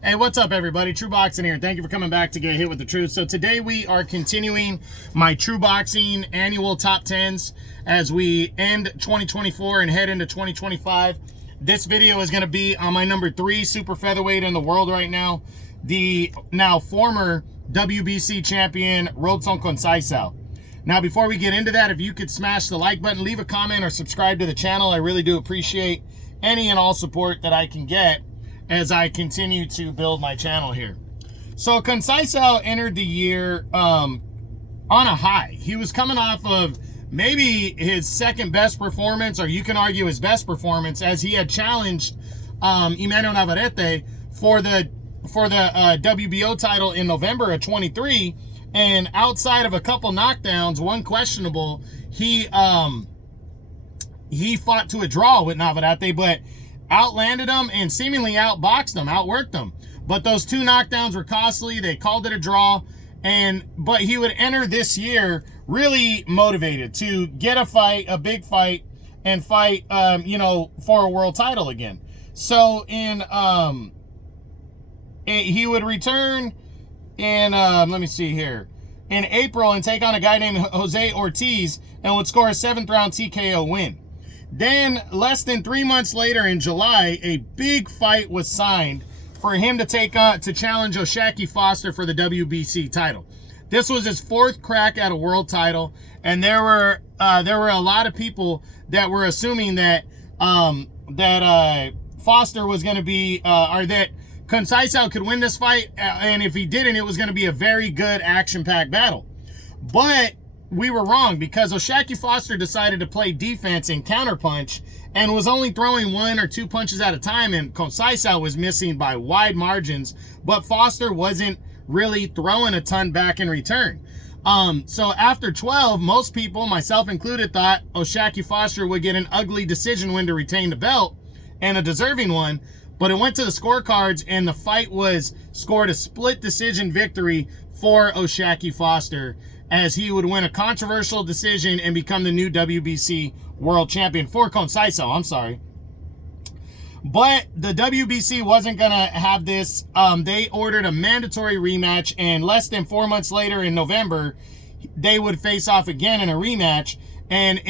Hey, what's up, everybody? True Boxing here. Thank you for coming back to get hit with the truth. So today we are continuing my True Boxing annual top 10s as we end 2024 and head into 2025. This video is going to be on my number 3 super featherweight in the world right now, the now former WBC champion Robson Conceicao. Now, before we get into that, if you could smash the like button, leave a comment, or subscribe to the channel, I really do appreciate any and all support that I can get as I continue to build my channel here. So Conceicao entered the year on a high. He was coming off of maybe his second best performance, or you can argue his best performance, as he had challenged Emmanuel Navarrete for the WBO title in November of 23. And outside of a couple knockdowns, one questionable, he fought to a draw with Navarrete, but outlanded him and seemingly outboxed him, outworked him. But those 2 knockdowns were costly. They called it a draw. But he would enter this year really motivated to get a fight, a big fight, and fight, for a world title again. So he would return in, let me see here, in April and take on a guy named Jose Ortiz and would score a 7th round TKO win. Then, less than 3 months later in July, a big fight was signed for him to challenge O'Shaquie Foster for the WBC title. This was his 4th crack at a world title, and there were a lot of people that were assuming that Foster was going to be, or that Conceicao could win this fight, and if he didn't, it was going to be a very good action-packed battle. But we were wrong, because O'Shaquie Foster decided to play defense and counterpunch and was only throwing 1 or 2 punches at a time, and Conceicao was missing by wide margins, but Foster wasn't really throwing a ton back in return. So after 12, most people, myself included, thought O'Shaquie Foster would get an ugly decision win to retain the belt, and a deserving one, but it went to the scorecards, and the fight was scored a split decision victory for O'Shaquie Foster, as he would win a controversial decision and become the new WBC world champion for Conceicao, I'm sorry. But the WBC wasn't going to have this. They ordered a mandatory rematch, and less than 4 months later in November, they would face off again in a rematch. And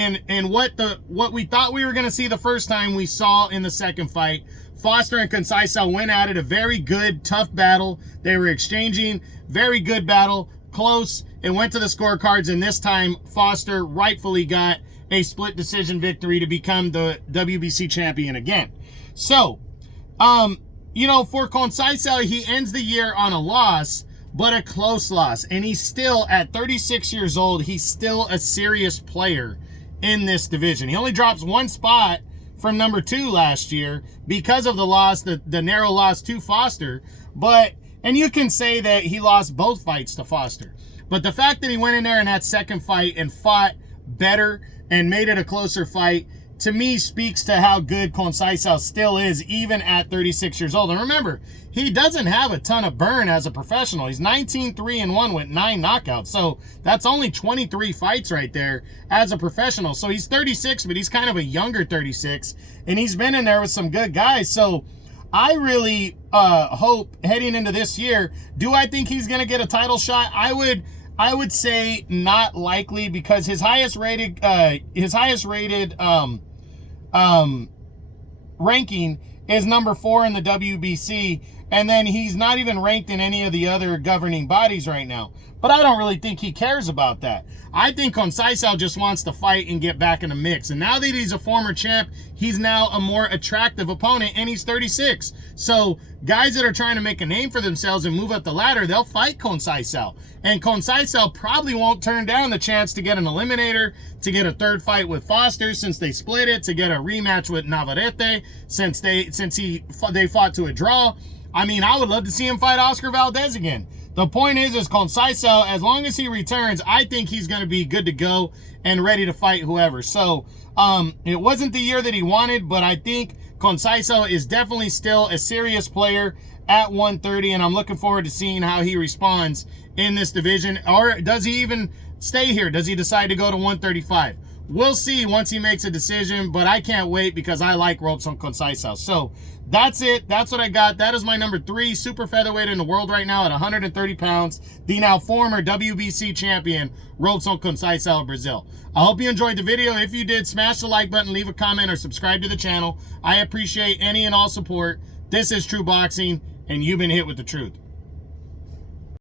what we thought we were going to see the first time, we saw in the second fight. Foster and Conceicao went at it, a very good, tough battle. They were exchanging, very good battle, close. It went to the scorecards, and this time Foster rightfully got a split decision victory to become the WBC champion again. So, for Conceicao, he ends the year on a loss, but a close loss. And he's still, at 36 years old, he's still a serious player in this division. He only drops 1 spot from number 2 last year because of the loss, the narrow loss to Foster. And you can say that he lost both fights to Foster. But the fact that he went in there in that second fight and fought better and made it a closer fight, to me, speaks to how good Conceicao still is, even at 36 years old. And remember, he doesn't have a ton of burn as a professional. He's 19-3-1 with 9 knockouts. So that's only 23 fights right there as a professional. So he's 36, but he's kind of a younger 36. And he's been in there with some good guys. So I really hope heading into this year, do I think he's going to get a title shot? I would say not likely, because his highest rated ranking is number 4 in the WBC, and then he's not even ranked in any of the other governing bodies right now. But I don't really think he cares about that. I think Conceicao just wants to fight and get back in the mix. And now that he's a former champ, he's now a more attractive opponent, and he's 36. So guys that are trying to make a name for themselves and move up the ladder, they'll fight Conceicao. And Conceicao probably won't turn down the chance to get an eliminator, to get a 3rd fight with Foster since they split it, to get a rematch with Navarrete since they fought to a draw. I mean, I would love to see him fight Oscar Valdez again. The point is Conceicao, as long as he returns, I think he's going to be good to go and ready to fight whoever. So it wasn't the year that he wanted, but I think Conceicao is definitely still a serious player at 130, and I'm looking forward to seeing how he responds in this division. Or does he even stay here? Does he decide to go to 135? we'll see once he makes a decision, but I can't wait because I like Robson Conceicao. So that's it. That's what I got. That is my number 3 super featherweight in the world right now at 130 pounds. The now former WBC champion, Robson Conceicao of Brazil. I hope you enjoyed the video. If you did, smash the like button, leave a comment, or subscribe to the channel. I appreciate any and all support. This is True Boxing, and you've been hit with the truth.